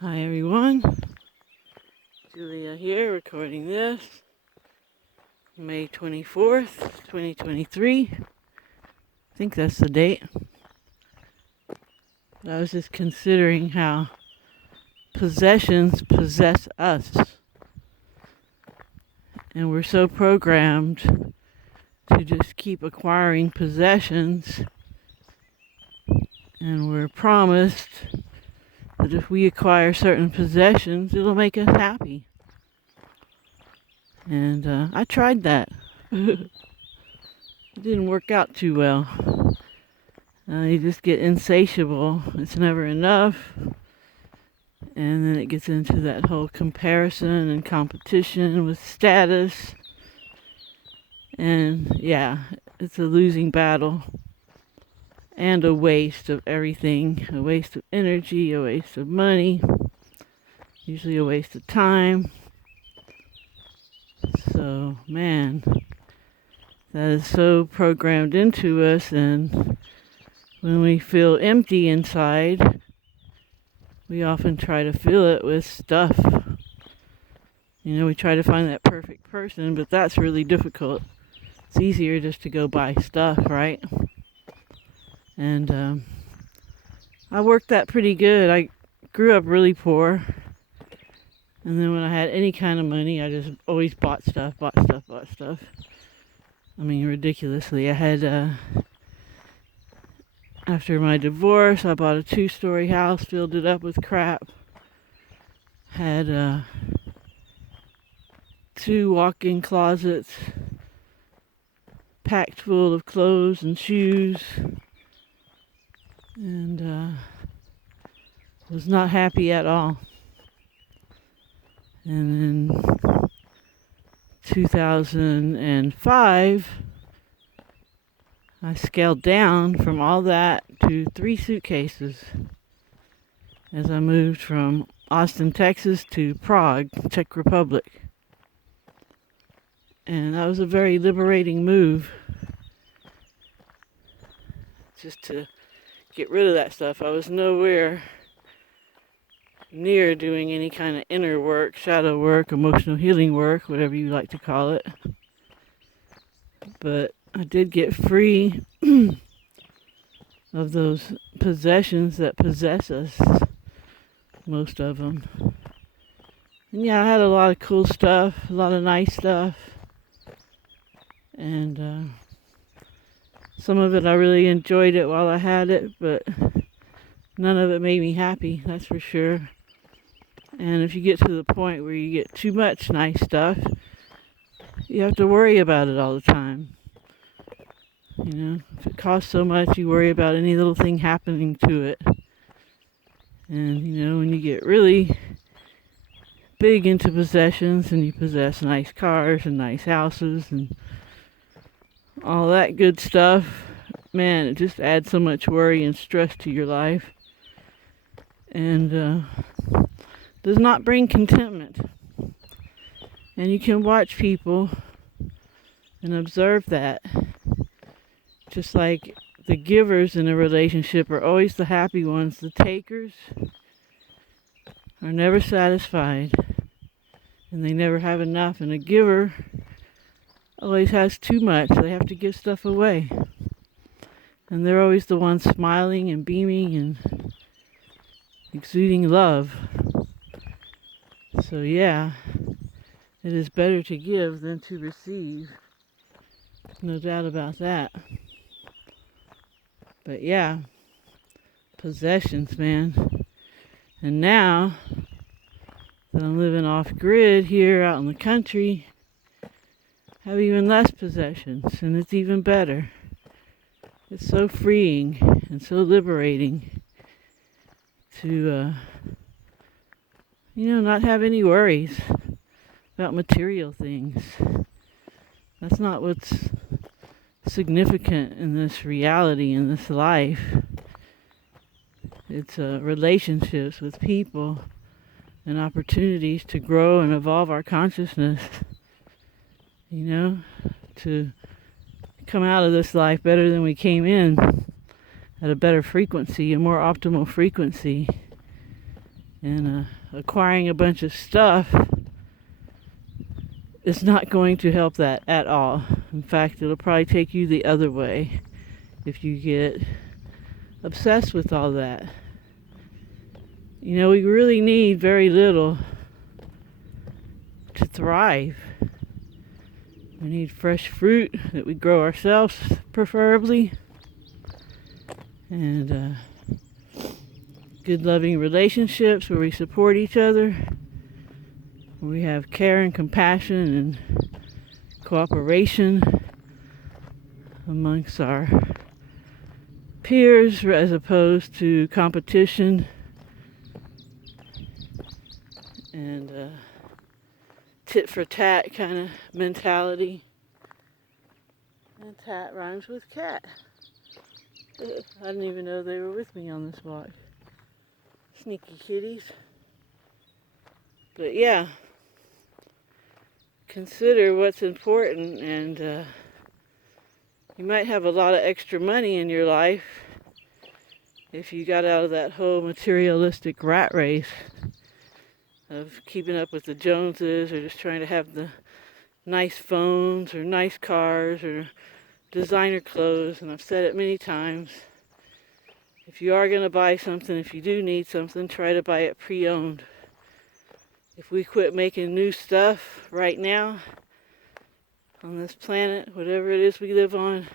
Hi everyone, Julia here recording this, May 24th, 2023, I think that's the date. I was just considering how possessions possess us, and we're so programmed to just keep acquiring possessions, and we're promised that if we acquire certain possessions, it'll make us happy. And I tried that. It didn't work out too well. You just get insatiable. It's never enough. And then it gets into that whole comparison and competition with status. And yeah, it's a losing battle. And a waste of everything. A waste of energy, a waste of money. Usually a waste of time. So, man, that is so programmed into us, and when we feel empty inside, we often try to fill it with stuff. We try to find that perfect person, but that's really difficult. It's easier just to go buy stuff, right? And I worked that pretty good. I grew up really poor. And then when I had any kind of money, I just always bought stuff. I mean, ridiculously. I had, after my divorce, I bought a 2-story house, filled it up with crap. Had 2 walk-in closets packed full of clothes and shoes. And was not happy at all. And in 2005, I scaled down from all that to 3 suitcases as I moved from Austin, Texas to Prague, Czech Republic. And that was a very liberating move, just to get rid of that stuff. I was nowhere near doing any kind of inner work, shadow work, emotional healing work, whatever you like to call it. But I did get free of those possessions that possess us, most of them. And yeah, I had a lot of cool stuff, a lot of nice stuff. And some of it I really enjoyed it while I had it, but none of it made me happy, that's for sure. And if you get to the point where you get too much nice stuff, you have to worry about it all the time. If it costs so much, you worry about any little thing happening to it. And, when you get really big into possessions and you possess nice cars and nice houses and all that good stuff, man, it just adds so much worry and stress to your life. And does not bring contentment. And you can watch people and observe that. Just like the givers in a relationship are always the happy ones, the takers are never satisfied. And they never have enough. And a giver always has too much. They have to give stuff away. And they're always the ones smiling and beaming and exuding love. So yeah, it is better to give than to receive. No doubt about that. But yeah, possessions, man. And now that I'm living off grid here out in the country, I have even less possessions, and it's even better. It's so freeing and so liberating to not have any worries about material things. That's not what's significant in this reality, in this life. It's relationships with people and opportunities to grow and evolve our consciousness. To come out of this life better than we came in, at a better frequency, a more optimal frequency. And acquiring a bunch of stuff is not going to help that at all. In fact, it'll probably take you the other way if you get obsessed with all that. You know, we really need very little to thrive. We need fresh fruit that we grow ourselves, preferably, and good, loving relationships where we support each other, where we have care and compassion and cooperation amongst our peers as opposed to competition and tit for tat kind of mentality. And tat rhymes with cat. I didn't even know they were with me on this walk. Sneaky kitties. But yeah, consider what's important, and you might have a lot of extra money in your life if you got out of that whole materialistic rat race of keeping up with the Joneses, or just trying to have the nice phones or nice cars or designer clothes. And I've said it many times, if you are going to buy something, if you do need something, try to buy it pre-owned. If we quit making new stuff right now on this planet, whatever it is we live on,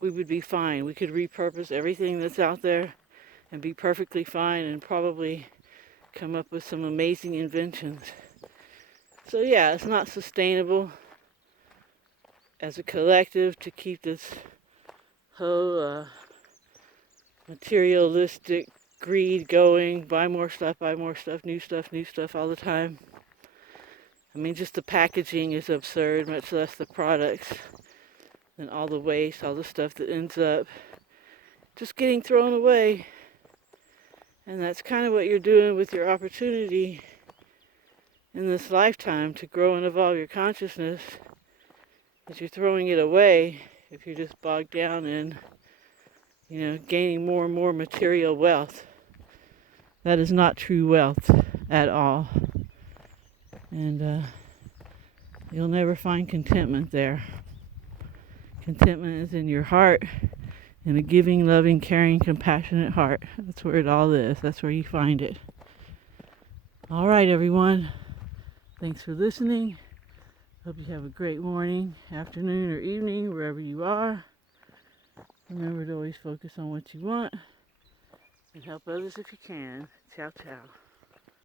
we would be fine. We could repurpose everything that's out there and be perfectly fine, and probably come up with some amazing inventions. So yeah, it's not sustainable as a collective to keep this whole materialistic greed going. Buy more stuff, new stuff all the time. I mean, just the packaging is absurd, much less the products and all the waste, all the stuff that ends up just getting thrown away. And that's kind of what you're doing with your opportunity in this lifetime to grow and evolve your consciousness, is you're throwing it away if you're just bogged down in, gaining more and more material wealth. That is not true wealth at all. And you'll never find contentment there. Contentment is in your heart, in a giving, loving, caring, compassionate heart. That's where it all is. That's where you find it. All right, everyone. Thanks for listening. Hope you have a great morning, afternoon, or evening, wherever you are. Remember to always focus on what you want and help others if you can. Ciao, ciao.